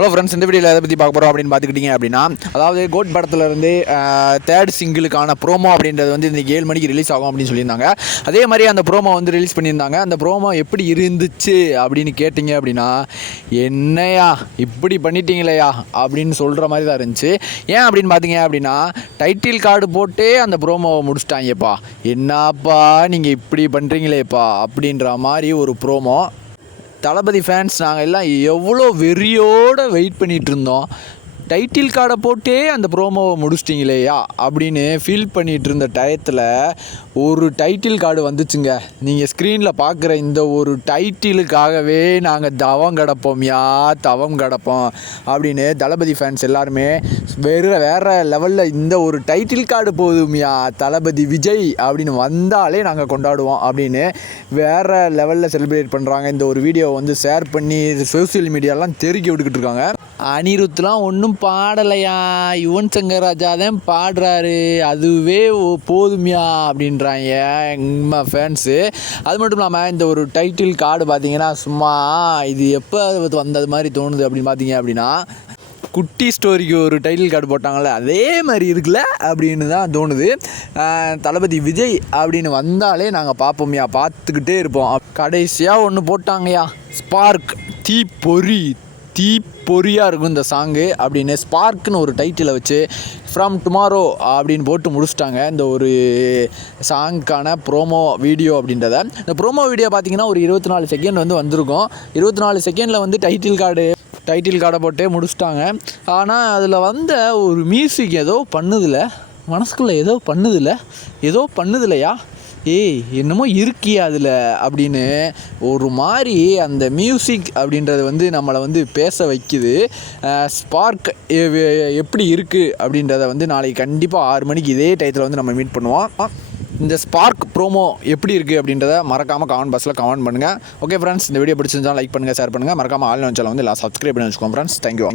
Hello friends இந்த வீடியோவில் எதை பற்றி பார்க்க போகிறோம் அப்படின்னு பார்த்துக்கிட்டிங்க அப்படின்னா அதாவது கோட் படத்தில் இருந்து தேர்ட் சிங்கிளுக்கான ப்ரோமோ அப்படின்றது வந்து இன்றைக்கி ஏழு மணிக்கு ரிலீஸ் ஆகும் அப்படின்னு சொல்லியிருந்தாங்க. அதே மாதிரி அந்த ப்ரோமோ வந்து ரிலீஸ் பண்ணியிருந்தாங்க. அந்த ப்ரோமோ எப்படி இருந்துச்சு அப்படின்னு கேட்டிங்க அப்படின்னா என்னையா இப்படி பண்ணிட்டீங்களேயா அப்படின்னு சொல்கிற மாதிரி தான் இருந்துச்சு. ஏன் அப்படின்னு பார்த்தீங்க அப்படின்னா டைட்டில் கார்டு போட்டே அந்த ப்ரோமோவை முடிச்சிட்டாங்கப்பா. என்னப்பா நீங்கள் இப்படி பண்ணுறீங்களேப்பா அப்படின்ற மாதிரி ஒரு ப்ரோமோ தளபதி ஃபேன்ஸ் நாங்கள் எல்லாம் எவ்வளோ வெறியோடு வெயிட் பண்ணிகிட்டு இருந்தோம். டைட்டில் கார்டை போட்டே அந்த ப்ரோமோவை முடிச்சிட்டிங்களேயா? அப்படின்னு ஃபீல் பண்ணிகிட்டு இருந்த டயத்தில் ஒரு டைட்டில் கார்டு வந்துச்சுங்க. நீங்கள் ஸ்க்ரீனில் பார்க்குற இந்த ஒரு டைட்டிலுக்காகவே நாங்கள் தவம் கிடப்போம்யா தவம் கிடப்போம் அப்படின்னு தளபதி ஃபேன்ஸ் எல்லாருமே வேறு வேறு லெவலில் இந்த ஒரு டைட்டில் கார்டு போதும்யா தளபதி விஜய் அப்படின்னு வந்தாலே நாங்கள் கொண்டாடுவோம் அப்படின்னு வேறு லெவலில் செலிப்ரேட் பண்ணுறாங்க இந்த ஒரு வீடியோ வந்து ஷேர் பண்ணி சோசியல் மீடியாலாம் தெருக்கி விட்டுக்கிட்டு இருக்காங்க. அனிருத்லாம் ஒன்றும் பாடலையா? யுவன் சங்கர் ராஜா தான் பாடுறாரு. அதுவே ஓ- போதுமியா அப்படின்றாங்க எங்கள் ஃபேன்ஸு அது மட்டும் இல்லாமல் இந்த ஒரு டைட்டில் கார்டு பார்த்தீங்கன்னா சும்மா இது எப்போ வந்தது மாதிரி தோணுது அப்படின்னு பார்த்தீங்க அப்படின்னா குட்டி ஸ்டோரிக்கு ஒரு டைட்டில் கார்டு போட்டாங்களே அதே மாதிரி இருக்குல்ல அப்படின்னு தான் தோணுது. தளபதி விஜய் அப்படின்னு வந்தாலே நாங்கள் பார்ப்போம்யா பார்த்துக்கிட்டே இருப்போம். கடைசியாக ஒன்று போட்டாங்கய்யா ஸ்பார்க் தீ பொறி தீ பொறியாக இருக்கும் இந்த சாங்கு அப்படின்னு ஸ்பார்க்னு ஒரு டைட்டிலை வச்சு ஃப்ரம் டுமாரோ அப்படின்னு போட்டு முடிச்சிட்டாங்க. இந்த ஒரு சாங்க்கான ப்ரோமோ வீடியோ அப்படின்றத. இந்த ப்ரோமோ வீடியோ பார்த்தீங்கன்னா ஒரு இருபத்தி நாலு செகண்ட் வந்து வந்திருக்கும். இருபத்தி நாலு செகண்டில் வந்து டைட்டில் கார்டு டைட்டில் கார்டை போட்டே முடிச்சிட்டாங்க. ஆனால் அதில் வந்த ஒரு மியூசிக் ஏதோ பண்ணுதில்ல மனசுக்குள்ளே ஏதோ பண்ணுதில்ல ஏதோ பண்ணுதில்லையா ஏய் என்னமோ இருக்கியா அதில் அப்படின்னு ஒரு மாதிரி அந்த மியூசிக் அப்படின்றது வந்து நம்மளை வந்து பேச வைக்குது. ஸ்பார்க் எப்படி இருக்குது அப்படின்றத வந்து நாளைக்கு கண்டிப்பாக ஆறு மணிக்கு இதே டயத்தில் வந்து நம்ம மீட் பண்ணுவோம். இந்த ஸ்பார்க் ப்ரோமோ எப்படி இருக்குது அப்படின்றத மறக்காமல் கமெண்ட் பாக்ஸில் கமெண்ட் பண்ணுங்கள் ஓகே ஃப்ரெண்ட்ஸ் இந்த வீடியோ பிடிச்சிருந்தாலும் லைக் பண்ணுங்கள் ஷேர் பண்ணுங்கள் மறக்காமல் ஆல் நினச்சாலும் வந்து எல்லாம் சப்ஸ்கிரைப் பண்ணி வச்சுக்கோங்க ஃப்ரெண்ட்ஸ் தேங்க்யூ